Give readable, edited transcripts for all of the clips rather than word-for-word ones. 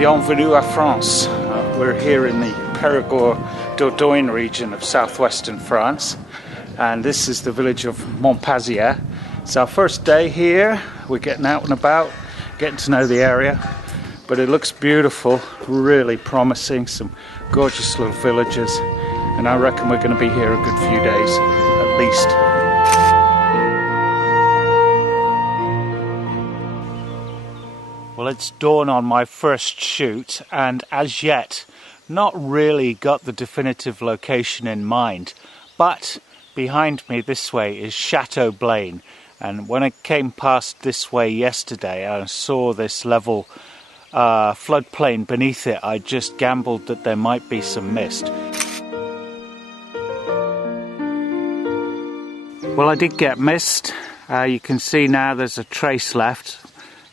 Bienvenue à France. We're here in the Périgord-Dordogne region of southwestern France, and this is the village of Montpazier. It's our first day here. We're getting out and about, getting to know the area, but it looks beautiful, really promising, some gorgeous little villages, and I reckon we're going to be here a good few days at least. Well, it's dawn on my first shoot, and as yet not really got the definitive location in mind, but behind me this way is Chateau Blaine, and when I came past this way yesterday I saw this level floodplain beneath it. I just gambled that there might be some mist. Well, I did get mist. You can see now there's a trace left.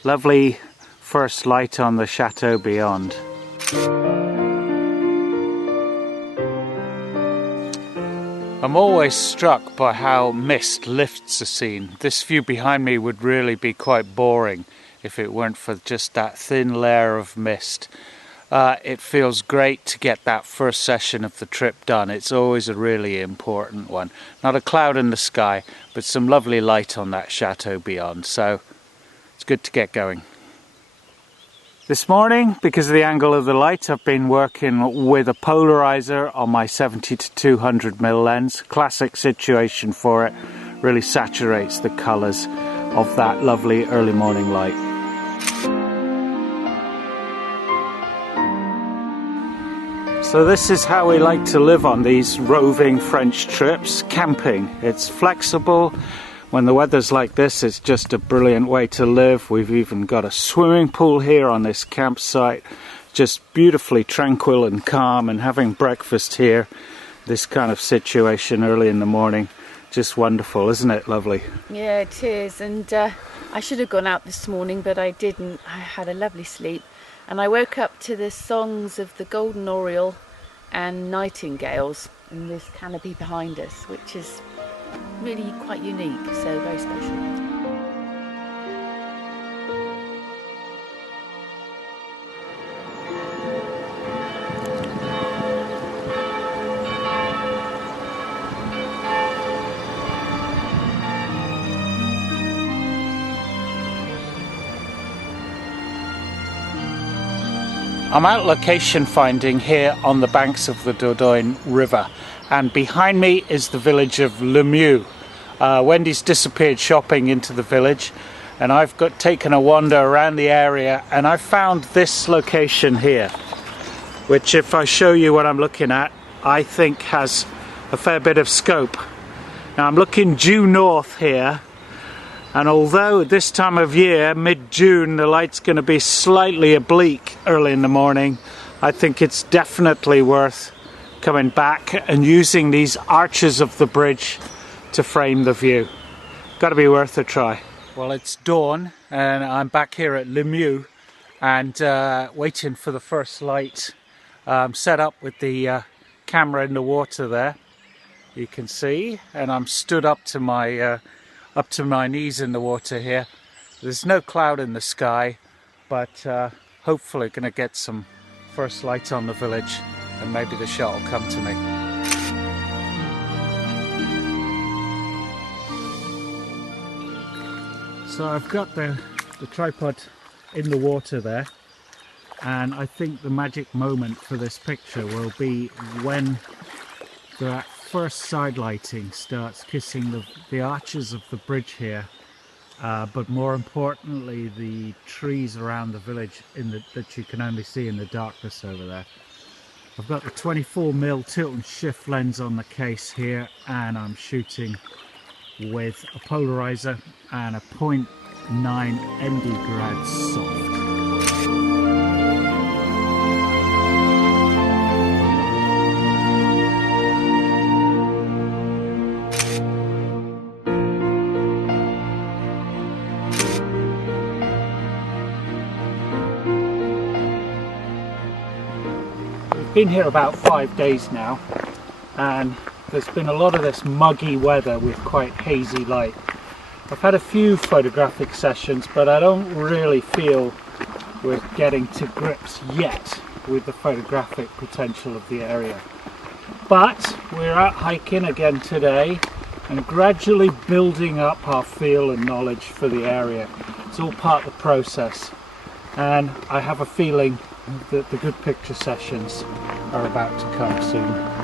Lovely first light on the chateau beyond. I'm always struck by how mist lifts a scene. This view behind me would really be quite boring if it weren't for just that thin layer of mist. It feels great to get that first session of the trip done. It's always a really important one. Not a cloud in the sky, but some lovely light on that chateau beyond, so it's good to get going. This morning, because of the angle of the light, I've been working with a polarizer on my 70 to 200mm lens. Classic situation for it. Really saturates the colours of that lovely early morning light. So this is how we like to live on these roving French trips, camping. It's flexible. When the weather's like this, it's just a brilliant way to live. We've even got a swimming pool here on this campsite. Just beautifully tranquil and calm, and having breakfast here, this kind of situation early in the morning, just wonderful, isn't it? Lovely. Yeah, it is. And I should have gone out this morning, but I didn't. I had a lovely sleep. And I woke up to the songs of the golden oriole and nightingales in this canopy behind us, which is really quite unique, so very special. I'm out location finding here on the banks of the Dordogne River, and behind me is the village of Lemieux. Wendy's disappeared shopping into the village, and I've taken a wander around the area, and I found this location here, which, if I show you what I'm looking at, I think has a fair bit of scope. Now I'm looking due north here, and although this time of year, mid-June, the light's going to be slightly oblique early in the morning, I think it's definitely worth coming back and using these arches of the bridge to frame the view. Got to be worth a try. Well, it's dawn and I'm back here at Lemieux and waiting for the first light. Set up with the camera in the water there, you can see, and I'm stood up to my knees in the water here. There's no cloud in the sky, but hopefully going to get some first light on the village, and maybe the shot will come to me. So I've got the tripod in the water there, and I think the magic moment for this picture will be when that first side lighting starts kissing the arches of the bridge here, but more importantly the trees around the village that you can only see in the darkness over there. I've got the 24mm tilt and shift lens on the case here, and I'm shooting with a polarizer and a 0.9 ND grad soft. Been here about 5 days now, and there's been a lot of this muggy weather with quite hazy light. I've had a few photographic sessions, but I don't really feel we're getting to grips yet with the photographic potential of the area. But we're out hiking again today and gradually building up our feel and knowledge for the area. It's all part of the process, and I have a feeling that the good picture sessions are about to come soon.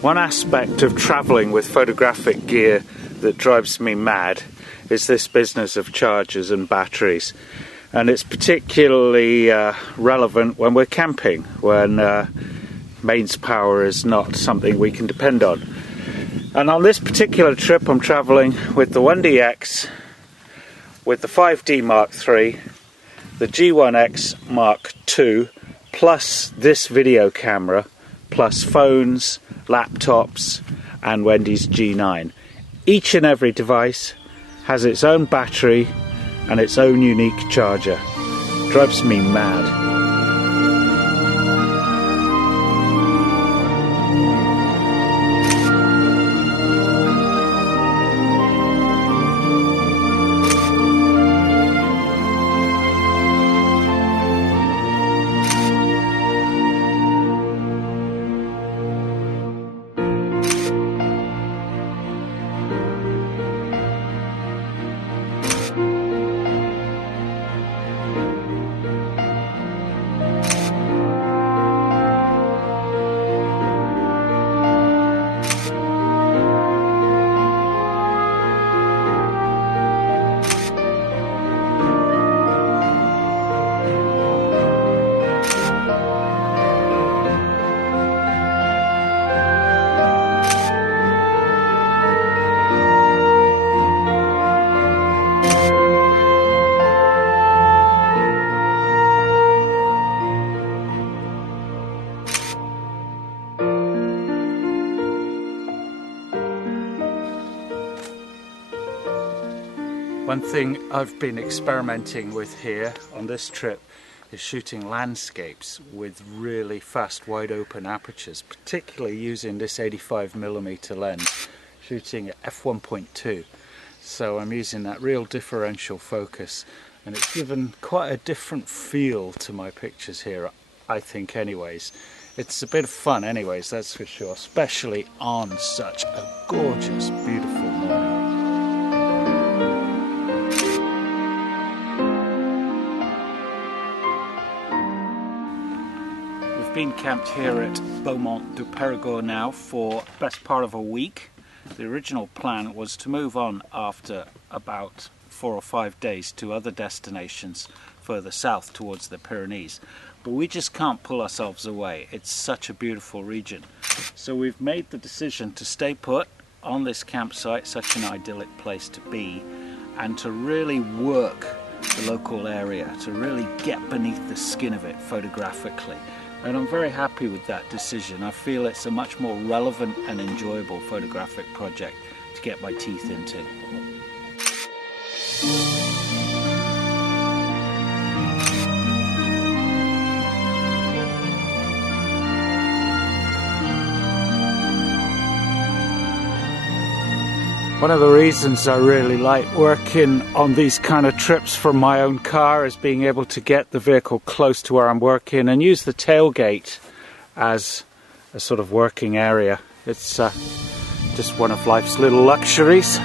One aspect of travelling with photographic gear that drives me mad is this business of chargers and batteries, and it's particularly relevant when we're camping, when mains power is not something we can depend on. And on this particular trip I'm travelling with the 1DX, with the 5D Mark III, the G1X Mark II, plus this video camera, plus phones, laptops and Wendy's G9. Each and every device has its own battery and its own unique charger. Drives me mad. One thing I've been experimenting with here on this trip is shooting landscapes with really fast wide open apertures, particularly using this 85mm lens, shooting at f1.2. So I'm using that real differential focus, and it's given quite a different feel to my pictures here, I think anyways. It's a bit of fun anyways, that's for sure, especially on such a gorgeous, beautiful morning. Been camped here at Beaumont du Périgord now for the best part of a week. The original plan was to move on after about 4 or 5 days to other destinations further south towards the Pyrenees, but we just can't pull ourselves away. It's such a beautiful region, so we've made the decision to stay put on this campsite, such an idyllic place to be, and to really work the local area, to really get beneath the skin of it photographically. And I'm very happy with that decision. I feel it's a much more relevant and enjoyable photographic project to get my teeth into. One of the reasons I really like working on these kind of trips from my own car is being able to get the vehicle close to where I'm working and use the tailgate as a sort of working area. It's just one of life's little luxuries.